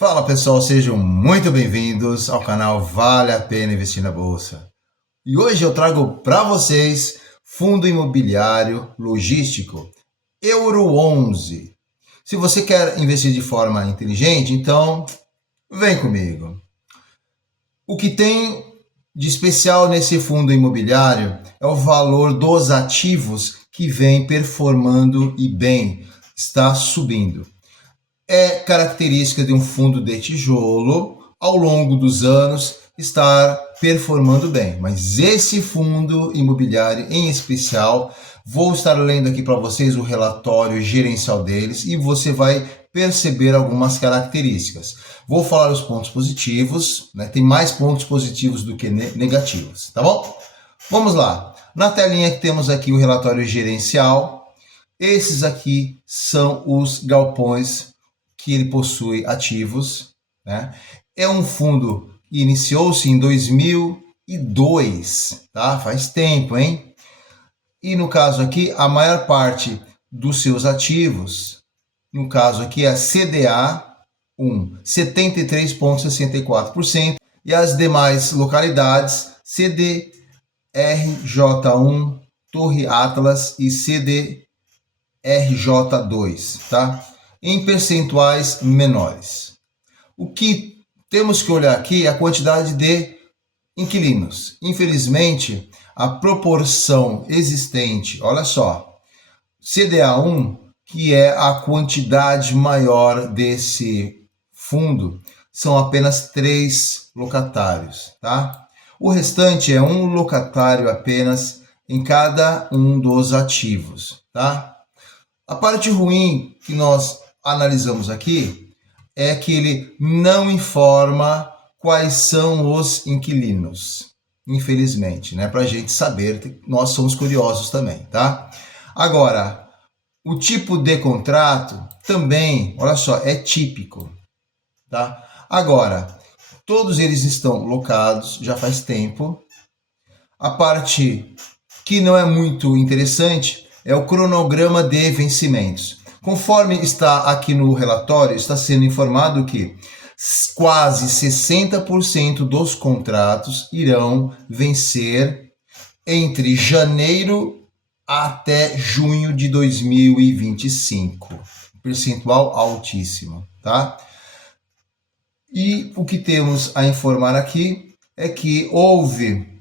Fala pessoal, sejam muito bem-vindos ao canal Vale a Pena Investir na Bolsa. E hoje eu trago para vocês fundo imobiliário logístico Euro 11. Se você quer investir de forma inteligente, então vem comigo. O que tem de especial nesse fundo imobiliário é o valor dos ativos que vem performando e bem, está subindo. É característica de um fundo de tijolo, ao longo dos anos, estar performando bem. Mas esse fundo imobiliário em especial, vou estar lendo aqui para vocês o relatório gerencial deles e você vai perceber algumas características. Vou falar os pontos positivos, né? Tem mais pontos positivos do que negativos, tá bom? Vamos lá. Na telinha que temos aqui o relatório gerencial. Esses aqui são os galpões que ele possui ativos, né? É um fundo que iniciou-se em 2002, tá? Faz tempo, hein? E no caso aqui, a maior parte dos seus ativos, no caso aqui é a CDA 1, 73,64%, e as demais localidades, CDRJ1, Torre Atlas e CDRJ2, tá? Em percentuais menores. O que temos que olhar aqui é a quantidade de inquilinos. Infelizmente, a proporção existente, olha só, CDA1, que é a quantidade maior desse fundo, são apenas 3 locatários, tá? O restante é um locatário apenas em cada um dos ativos, tá? A parte ruim que nós analisamos aqui é que ele não informa quais são os inquilinos, infelizmente, né? Para a gente saber, nós somos curiosos também, tá? Agora, o tipo de contrato também, olha só, é típico, tá? Agora, todos eles estão locados já faz tempo. A parte que não é muito interessante é o cronograma de vencimentos. Conforme está aqui no relatório, está sendo informado que quase 60% dos contratos irão vencer entre janeiro até junho de 2025. Percentual altíssimo, tá? E o que temos a informar aqui é que houve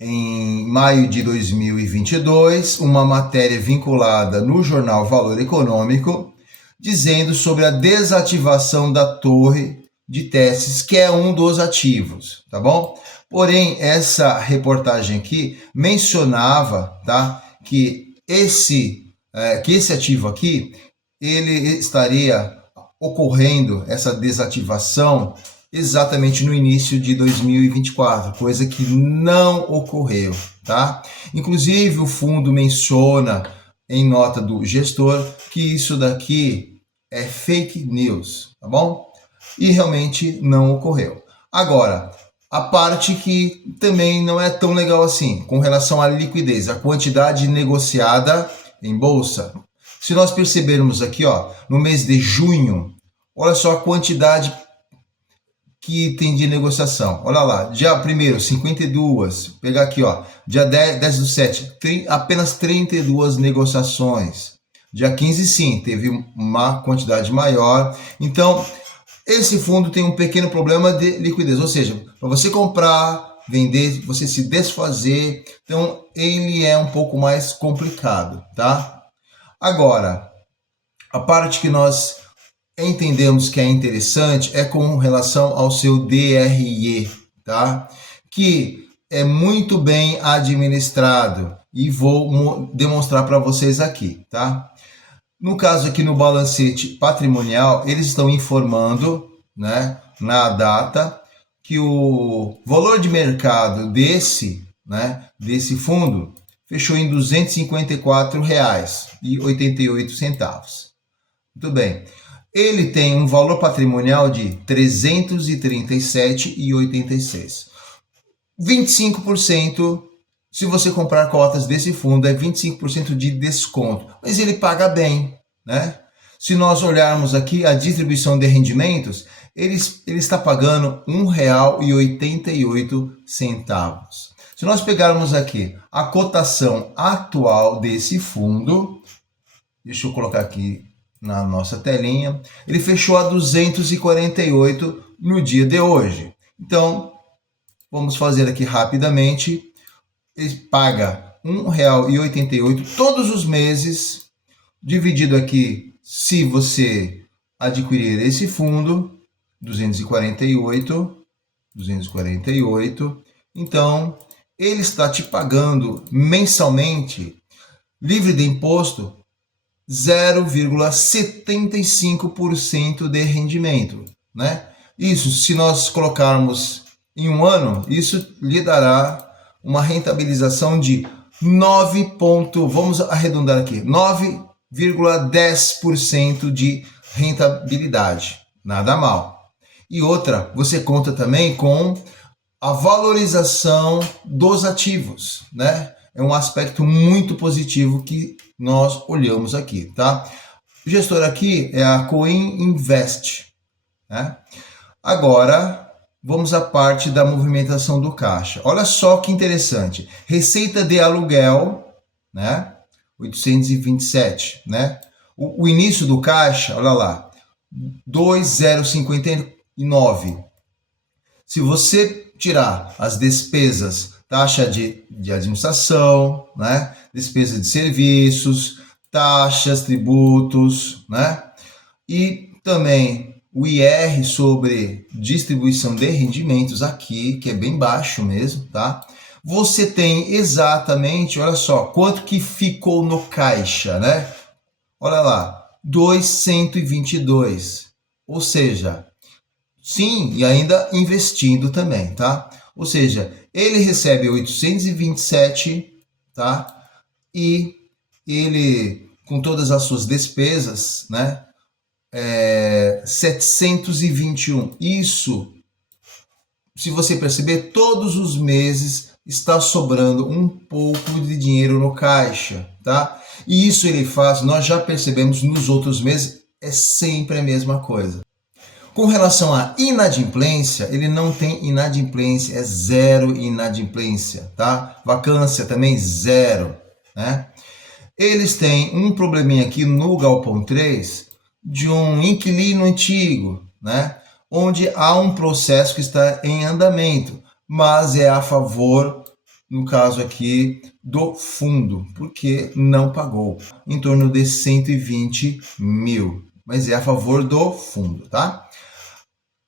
em maio de 2022, uma matéria vinculada no jornal Valor Econômico, dizendo sobre a desativação da torre de testes, que é um dos ativos, tá bom? Porém, essa reportagem aqui mencionava, tá, que esse ativo aqui, ele estaria ocorrendo, essa desativação, exatamente no início de 2024, coisa que não ocorreu, tá? Inclusive o fundo menciona em nota do gestor que isso daqui é fake news, tá bom? E realmente não ocorreu. Agora, a parte que também não é tão legal assim, com relação à liquidez, a quantidade negociada em bolsa. Se nós percebermos aqui, ó, no mês de junho, olha só a quantidade que tem de negociação. Olha lá, dia 1º, 52, pegar aqui, ó, dia 10 do 7, apenas 32 negociações. Dia 15, sim, teve uma quantidade maior. Então, esse fundo tem um pequeno problema de liquidez, ou seja, para você comprar, vender, você se desfazer, então ele é um pouco mais complicado, tá? Agora, a parte que nós entendemos que é interessante é com relação ao seu DRE, tá? Que é muito bem administrado e vou demonstrar para vocês aqui, tá? No caso aqui no balancete patrimonial, eles estão informando, né, na data que o valor de mercado desse fundo fechou em R$ 254,88. Muito bem. Ele tem um valor patrimonial de R$ 337,86. 25%, se você comprar cotas desse fundo, é 25% de desconto. Mas ele paga bem, né? Se nós olharmos aqui a distribuição de rendimentos, ele está pagando R$ 1,88. Se nós pegarmos aqui a cotação atual desse fundo, deixa eu colocar aqui na nossa telinha, ele fechou a 248 no dia de hoje. Então, vamos fazer aqui rapidamente. Ele paga R$ 1,88 todos os meses, dividido aqui, se você adquirir esse fundo, 248, então ele está te pagando mensalmente, livre de imposto, 0,75% de rendimento, né? Isso, se nós colocarmos em um ano, isso lhe dará uma rentabilização de 9, vamos arredondar aqui, 9,10% de rentabilidade. Nada mal. E outra, você conta também com a valorização dos ativos, né? É um aspecto muito positivo que nós olhamos aqui, tá? O gestor aqui é a Coin Invest, né? Agora, vamos à parte da movimentação do caixa. Olha só que interessante. Receita de aluguel, né? 827, né? O início do caixa, olha lá, 2,059. Se você tirar as despesas, taxa de administração, né? Despesa de serviços, taxas, tributos, né? E também o IR sobre distribuição de rendimentos aqui, que é bem baixo mesmo, tá? Você tem exatamente, olha só, quanto que ficou no caixa, né? Olha lá, 222. Ou seja, sim, e ainda investindo também, tá? Ou seja, ele recebe 827, tá? E ele, com todas as suas despesas, né? 721. Isso, se você perceber, todos os meses está sobrando um pouco de dinheiro no caixa, tá? E isso ele faz, nós já percebemos nos outros meses, é sempre a mesma coisa. Com relação à inadimplência, ele não tem inadimplência, é zero inadimplência, tá? Vacância também zero, né? Eles têm um probleminha aqui no Galpão 3 de um inquilino antigo, né? Onde há um processo que está em andamento, mas é a favor, no caso aqui, do fundo, porque não pagou, em torno de 120 mil, mas é a favor do fundo, tá?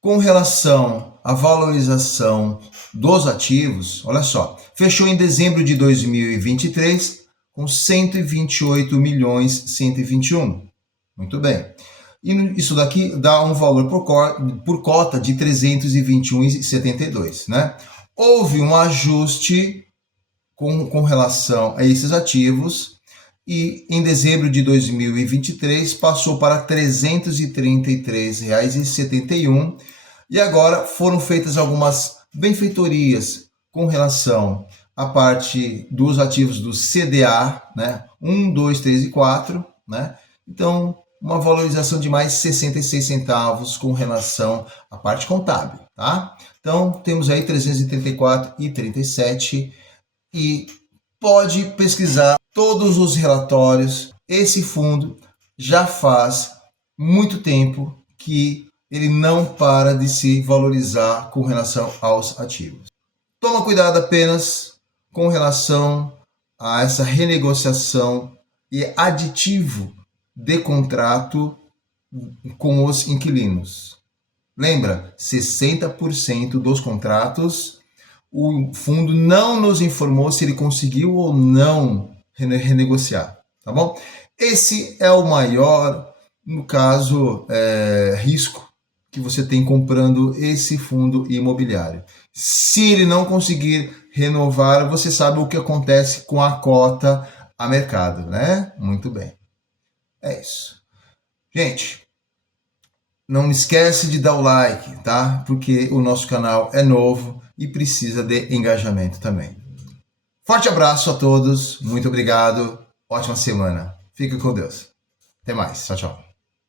Com relação à valorização dos ativos, olha só, fechou em dezembro de 2023 com 128 milhões 121. Muito bem. E isso daqui dá um valor por cota de 321,72, né? Houve um ajuste com relação a esses ativos e em dezembro de 2023 passou para R$ 333,71 e agora foram feitas algumas benfeitorias com relação à parte dos ativos do CDA, né? 1, 2, 3 e 4, né? Então, uma valorização de mais 66 centavos com relação à parte contábil, tá? Então, temos aí 334,37 e pode pesquisar todos os relatórios. Esse fundo já faz muito tempo que ele não para de se valorizar com relação aos ativos. Toma cuidado apenas com relação a essa renegociação e aditivo de contrato com os inquilinos. Lembra, 60% dos contratos o fundo não nos informou se ele conseguiu ou não renegociar, tá bom? Esse é o maior, no caso, risco que você tem comprando esse fundo imobiliário. Se ele não conseguir renovar, você sabe o que acontece com a cota a mercado, né? Muito bem. É isso. Gente, não esquece de dar o like, tá? Porque o nosso canal é novo e precisa de engajamento também. Forte abraço a todos, muito obrigado, ótima semana. Fique com Deus. Até mais, tchau, tchau.